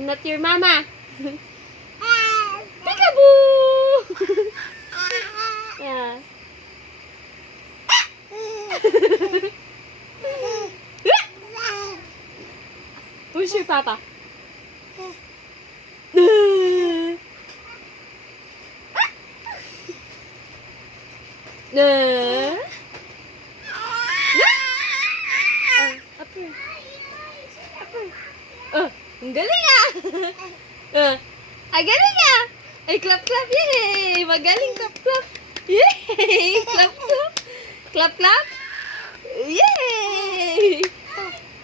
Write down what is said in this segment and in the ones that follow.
I'm not your mama. Peekaboo! Yeah. Who's your papa? Upper. Ang galing ah! Ay, galing ah! Ay, clap, clap, yay! Magaling, clap, clap! Yay! Clap, clap! Clap, clap! Yay!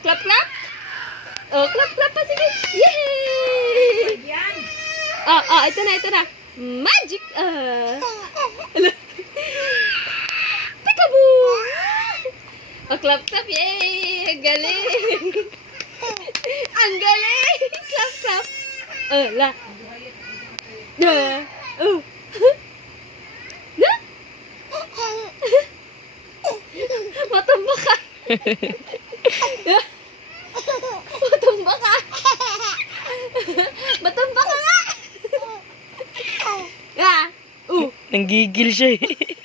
Clap, clap! Oh, clap, clap pa, sige! Yay! Ito na. Magic! Peekaboo! Oh, clap, clap, yay! Ang galing! Ang galing! Clap, clap! La! Matumba ka! Matumba ka! Matumba ka nga! Nanggigil siya eh.